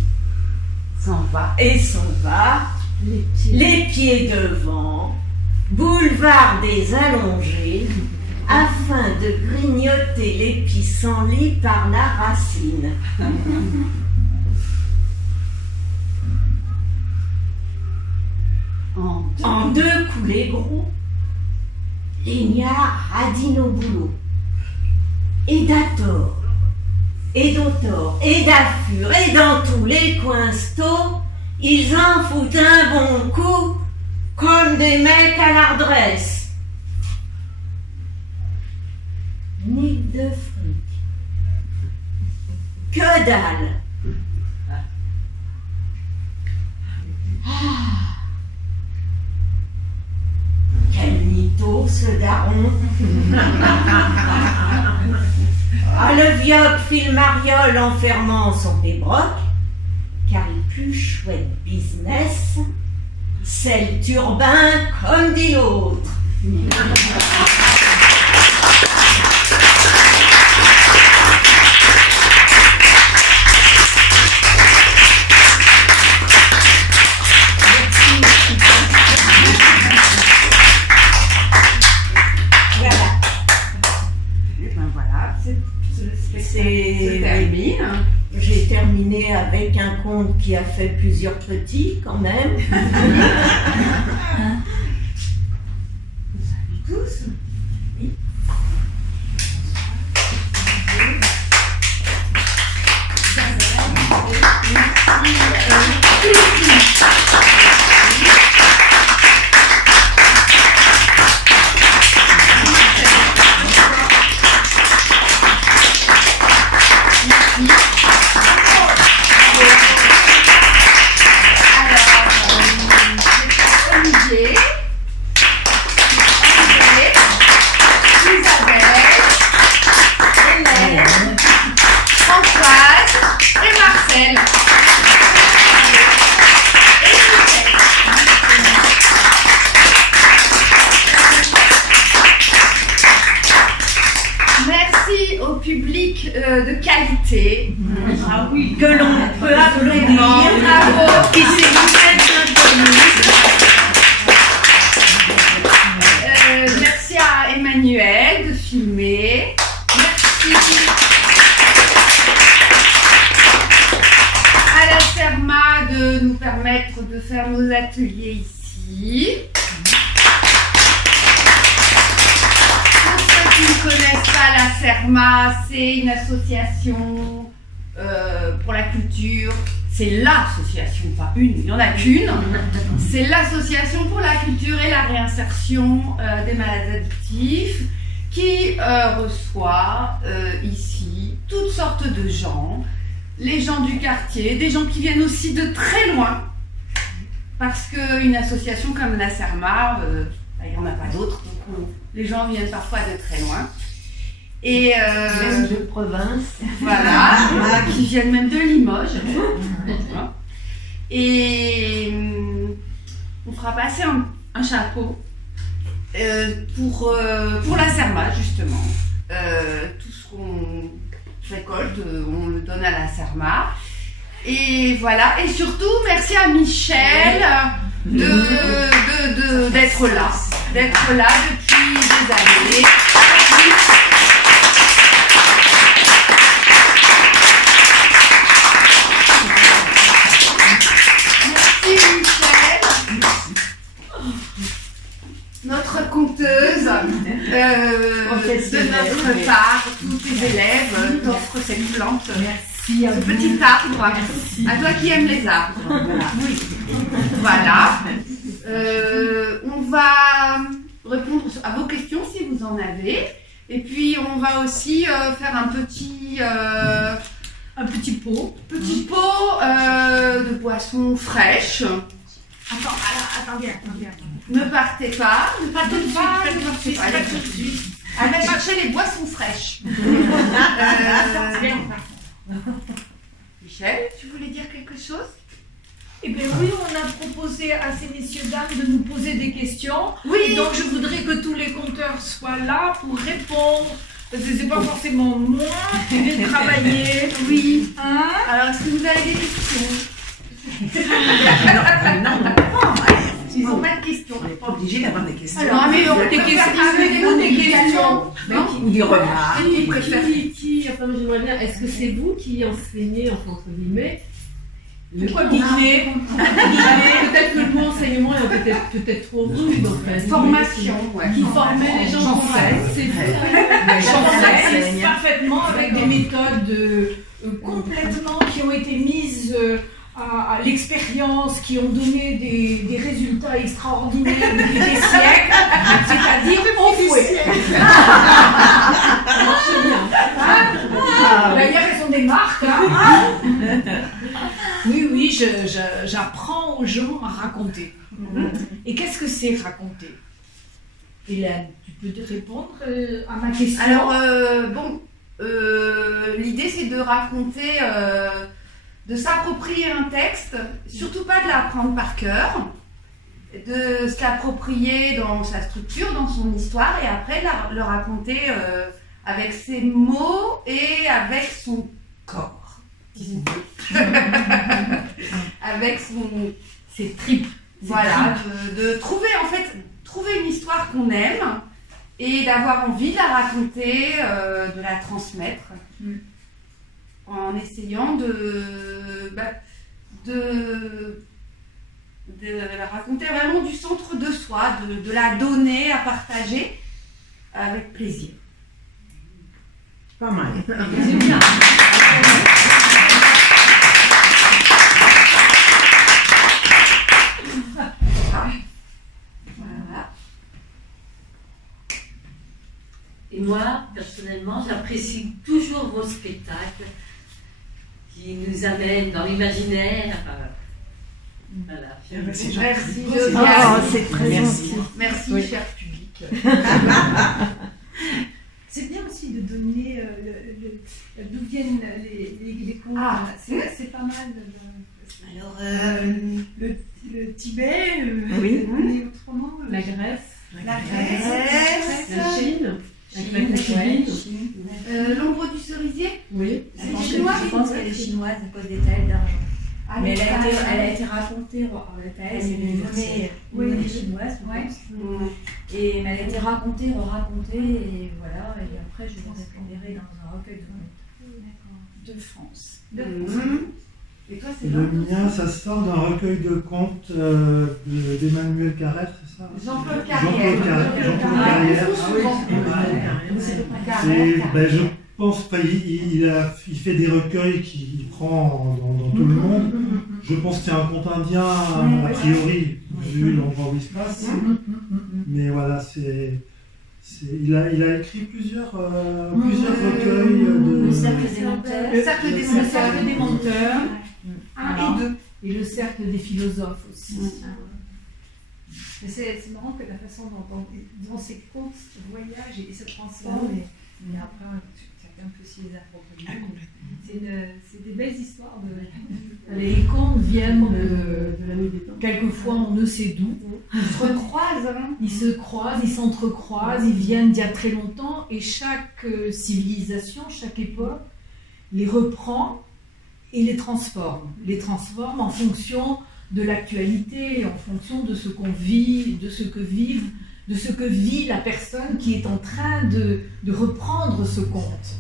s'en va, les pieds devant, boulevard des allongés, afin de grignoter les pissenlits par la racine. En deux coulées gros, l'ignard radine au boulot, et d'Ator, et d'Autor, et d'Affur, et dans tous les coins sto, ils en foutent un bon coup, comme des mecs à l'ardresse. Ni de fric. Que dalle. Quel mytho, ce daron. Le vioc fit le mariole en fermant son pébroc, car le plus chouette business, c'est le turbin, comme dit l'autre. J'ai terminé avec un conte qui a fait plusieurs petits quand même. Vous savez tous? Oui. De qualité, ah oui, que l'on peut applaudir, bravo, qui s'est merci à Emmanuel de filmer, merci à la CERMA de nous permettre de faire nos ateliers ici. Qui ne connaissent pas la CERMA, c'est une association pour la culture. C'est l'association, pas une, il n'y en a qu'une. C'est l'association pour la culture et la réinsertion des malades addictifs qui reçoit ici toutes sortes de gens, les gens du quartier, des gens qui viennent aussi de très loin, parce qu'une association comme la CERMA, il n'y en a pas d'autres. Les gens viennent parfois de très loin. Et même de province. Voilà, qui viennent même de Limoges. Et on fera passer un chapeau pour la CERMA, justement. Tout ce qu'on récolte, on le donne à la CERMA. Et voilà, et surtout, merci à Michel d'être là depuis des années. notre conteuse, de notre part, tous les élèves t'offrent cette plante, ce petit arbre. À toi qui aimes les arbres. Oui. Voilà. On va répondre à vos questions si vous en avez. Et puis on va aussi faire un petit pot de boisson fraîche. Attendez. Ne partez pas, tout de suite. Allez chercher les boissons fraîches. Michel, tu voulais dire quelque chose? Eh bien oui, on a proposé à ces messieurs dames de nous poser des questions. Oui. Et donc je voudrais que tous les compteurs soient là pour répondre. Parce que c'est pas forcément moi qui vais travailler. Oui. Hein? Alors, est-ce que vous avez des questions? Ils n'ont pas de questions. On n'est pas obligé d'avoir des questions. Alors, mais des questions. Qui dit remarque. Qui préfère? Enfin, j'aimerais bien, est-ce que c'est vous qui enseignez, enfin, entre guillemets, Pourquoi guider? peut-être que le mot enseignement est peut-être trop rude en fait. Formation, ouais. Qui formait les gens c'est vrai. J'enseigne parfaitement avec des méthodes complètement qui ont été mises à l'expérience, qui ont donné des résultats extraordinaires depuis des siècles, c'est-à-dire au fouet. D'ailleurs, elles sont des marques. Hein. Oui, j'apprends aux gens à raconter. Et qu'est-ce que c'est raconter? Hélène, tu peux te répondre à ma question? Alors, l'idée c'est de raconter, de s'approprier un texte, surtout pas de l'apprendre par cœur, de se l'approprier dans sa structure, dans son histoire, et après le raconter avec ses mots et avec son corps. Avec ses tripes. Voilà, de trouver une histoire qu'on aime et d'avoir envie de la raconter, de la transmettre, en essayant de la raconter vraiment du centre de soi, de la donner à partager avec plaisir. Pas mal. C'est bien. Voilà. Et moi, personnellement, j'apprécie toujours vos spectacles qui nous amènent dans l'imaginaire. Voilà. Merci, c'est très gentil. Merci, cher public. C'est bien aussi de donner d'où viennent les contes. C'est pas mal. Alors, le Tibet, oui. et autrement. La Grèce. La Grèce. La Chine. L'ombre du cerisier. Oui. C'est chinois. Je pense qu'elle est chinoise à cause des tailles d'argent. Ah, Mais elle a été racontée, la taille, c'est une des chinoise, je pense. Et elle a été racontée, racontée, et voilà, et après je l'ai récupérée dans un recueil de contes de France. Et toi, c'est Le mien, ça sort d'un recueil de contes d'Emmanuel Carrère, c'est ça? Jean-Claude Carrière. Je pense qu'il fait des recueils qu'il prend dans tout le monde. Je pense qu'il y a un conte indien, a priori, vu l'endroit où il se passe. Mais voilà, il a écrit plusieurs recueils de... Le cercle des menteurs. Le cercle des menteurs. Un et deux. Et le cercle des philosophes aussi. Mais c'est marrant que la façon dont ces contes voyagent et se transforment, mais après chacun peut s'y les approprier. C'est des belles histoires. Les contes viennent de la nuit des temps. Quelquefois on ne sait d'où. Ils se recroisent. Ils se croisent, ils s'entrecroisent, ils viennent d'il y a très longtemps et chaque civilisation, chaque époque les reprend et les transforme en fonction de l'actualité, en fonction de ce qu'on vit, de ce que vit la personne qui est en train de reprendre ce conte.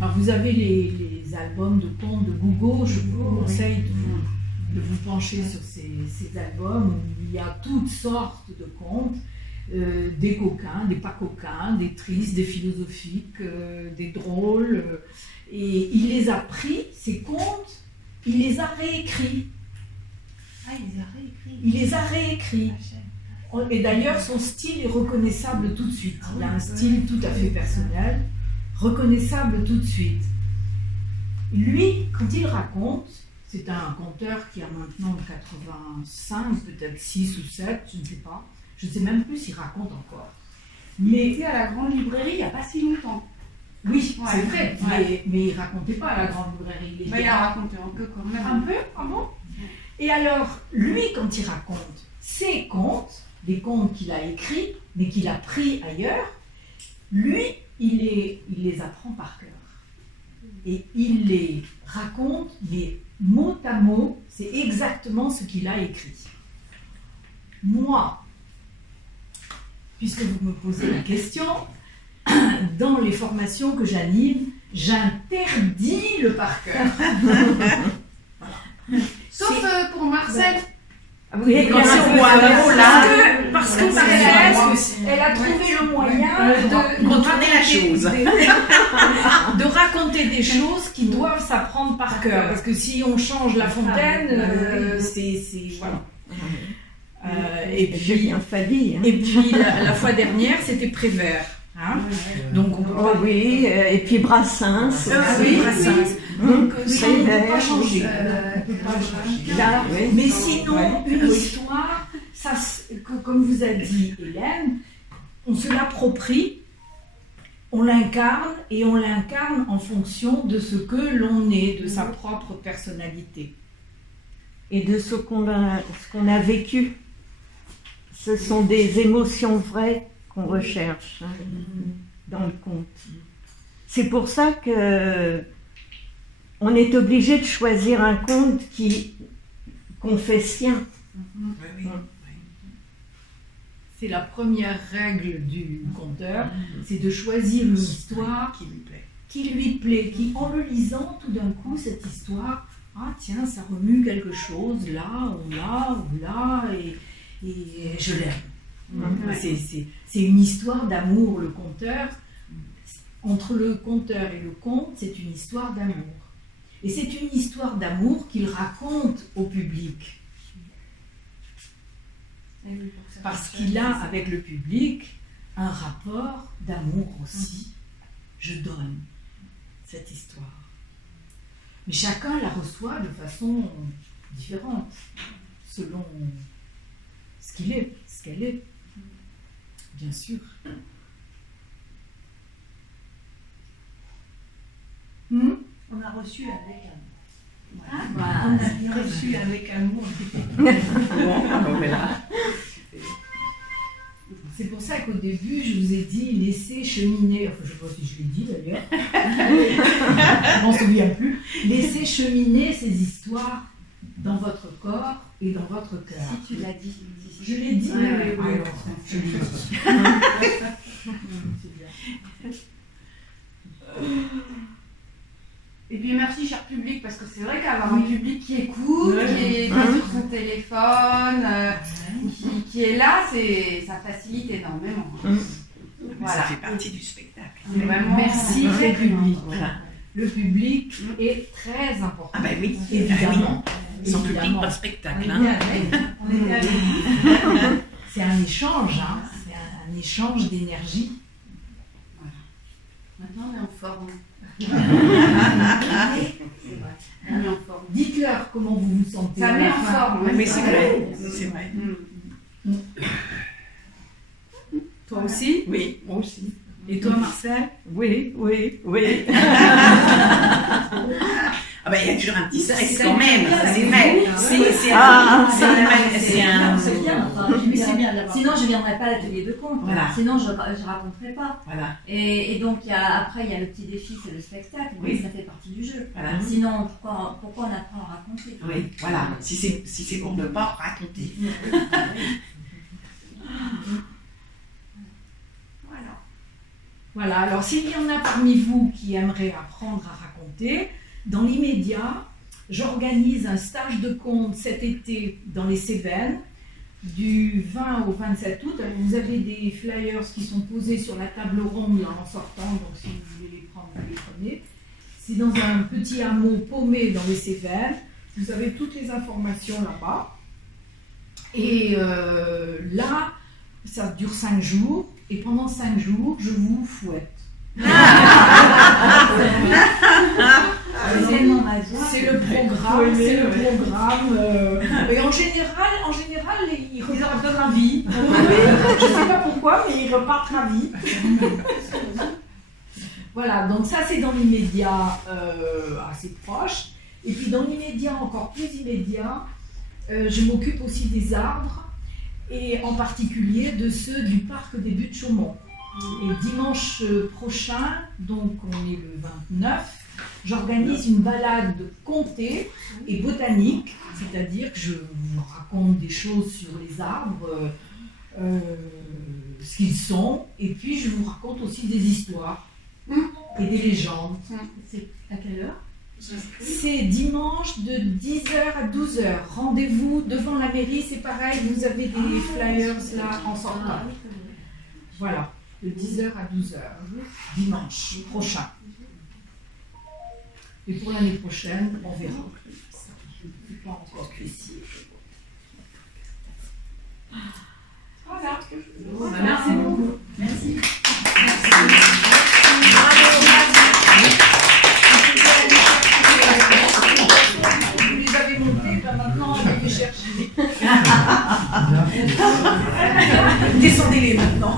Alors vous avez les albums de contes de Google, je vous conseille de vous pencher sur ces albums où il y a toutes sortes de contes, des coquins, des pas coquins, des tristes, des philosophiques, des drôles. Et il les a pris, ces contes, il les a réécrits. Ah, il les a réécrits. Il les a réécrits. Et d'ailleurs, son style est reconnaissable tout de suite. Il a un style tout à fait personnel, reconnaissable tout de suite. Lui, quand il raconte, c'est un conteur qui a maintenant 85, peut-être 6 ou 7, je ne sais pas. Je ne sais même plus s'il raconte encore. Mais il était à la grande librairie il n'y a pas si longtemps. Oui, Ouais. c'est vrai, Ouais. mais il ne racontait pas à la grande librairie. Bah, il a raconté un peu quand même. Un peu, ah bon? Et alors, lui, quand il raconte ses contes, des contes qu'il a écrits, mais qu'il a pris ailleurs, lui, il les apprend par cœur. Et il les raconte, mais mot à mot, c'est exactement ce qu'il a écrit. Moi, puisque vous me posez la question, dans les formations que j'anime, j'interdis le par cœur. Sauf pour Marcel. Oui, Quand on voit un mot là, Parce que Marcel, elle a trouvé le moyen de contourner la chose. de raconter des choses qui doivent s'apprendre par cœur. Parce que si on change La Fontaine, c'est voilà. Et J'ai puis, bien failli. Hein. et puis la fois dernière, c'était Prévert. Hein, donc on peut Oh pas... oui, et puis Brassens. Ah oui, Brassens. Donc ça, on ne peut pas changer. Euh, On peut pas changer. Là, oui. Mais sinon, Ouais. une histoire, ça, comme vous a dit Hélène, on se l'approprie, on l'incarne et on l'incarne en fonction de ce que l'on est, de sa propre personnalité. Et de ce qu'on a vécu. Ce sont des émotions vraies qu'on recherche hein, dans le conte. C'est pour ça que on est obligé de choisir un conte qu'on fait sien. C'est la première règle du conteur, c'est de choisir une histoire qui lui plaît, qui en le lisant tout d'un coup cette histoire, ah tiens, ça remue quelque chose là ou là ou là et je l'aime. C'est une histoire d'amour, le conteur. Entre le conteur et le conte, c'est une histoire d'amour. Et c'est une histoire d'amour qu'il raconte au public. Parce qu'il a avec le public un rapport d'amour aussi. Je donne cette histoire. Mais chacun la reçoit de façon différente, selon ce qu'il est, ce qu'elle est, bien sûr. On a reçu avec amour. Voilà. On a bien reçu avec amour. C'est pour ça qu'au début, je vous ai dit laissez cheminer, enfin je ne sais pas si je l'ai dit d'ailleurs, je m'en souviens plus, laissez cheminer ces histoires dans votre corps et dans votre cœur. Si tu l'as dit. Je l'ai dit, Ouais, oui, ouais. alors, je l'ai dit. C'est bien. Et puis merci cher public, parce que c'est vrai qu'avoir un public qui écoute, qui est sur son téléphone, qui est là, ça facilite énormément. Ça fait partie du spectacle. C'est vraiment- Merci le public. Voilà. Le public est très important. Ah ben oui, Évidemment. Sans public, Évidemment. pas de spectacle. On Hein. était avec. C'est un échange, hein. C'est un échange d'énergie. Maintenant on est en forme. C'est vrai. On est en forme. Dites-leur comment vous vous sentez. Ça à met la en fin. forme. Oui, mais c'est vrai. C'est vrai. Toi aussi? Oui, moi aussi. Et toi, Marcel? Oui, oui, oui. Ah ben il y a toujours un petit stress C'est quand même, bien, ça, c'est c'est vrai. bien, C'est Ah, un... C'est bien, enfin, Mais c'est bien d'avoir. sinon je ne viendrais pas à l'atelier de conte. Voilà. Sinon je ne raconterais pas. Voilà, Et donc après il y a le petit défi, c'est le spectacle, mais Oui. ça fait partie du jeu. voilà. Sinon pourquoi on apprend à raconter? Oui, voilà. Si c'est pour ne pas raconter. Voilà. Voilà, alors s'il y en a parmi vous qui aimeraient apprendre à raconter, dans l'immédiat, j'organise un stage de conte cet été dans les Cévennes, du 20 au 27 août. Alors, vous avez des flyers qui sont posés sur la table ronde là, en sortant, donc si vous voulez les prendre, vous les prenez. C'est dans un petit hameau paumé dans les Cévennes. Vous avez toutes les informations là-bas. Et là, ça dure 5 jours. Et pendant 5 jours, je vous fouette. C'est le programme, et en général, ils repartent ravis. Je ne sais pas pourquoi, mais ils repartent ravis. Voilà, donc ça c'est dans l'immédiat assez proche. Et puis dans l'immédiat encore plus immédiat, je m'occupe aussi des arbres, et en particulier de ceux du parc des Buttes-Chaumont. Et dimanche prochain, donc on est le 29, j'organise une balade comtée et botanique, c'est-à-dire que je vous raconte des choses sur les arbres, ce qu'ils sont, et puis je vous raconte aussi des histoires et des légendes. C'est à quelle heure? C'est dimanche de 10h à 12h. Rendez-vous devant la mairie, c'est pareil, vous avez des flyers là en sortant. Voilà. De 10h à 12h, dimanche prochain. Et pour l'année prochaine, on verra. Je ne suis pas encore précis. Voilà. Merci beaucoup. Merci. Vous les avez montés, maintenant on va les chercher. Descendez-les maintenant.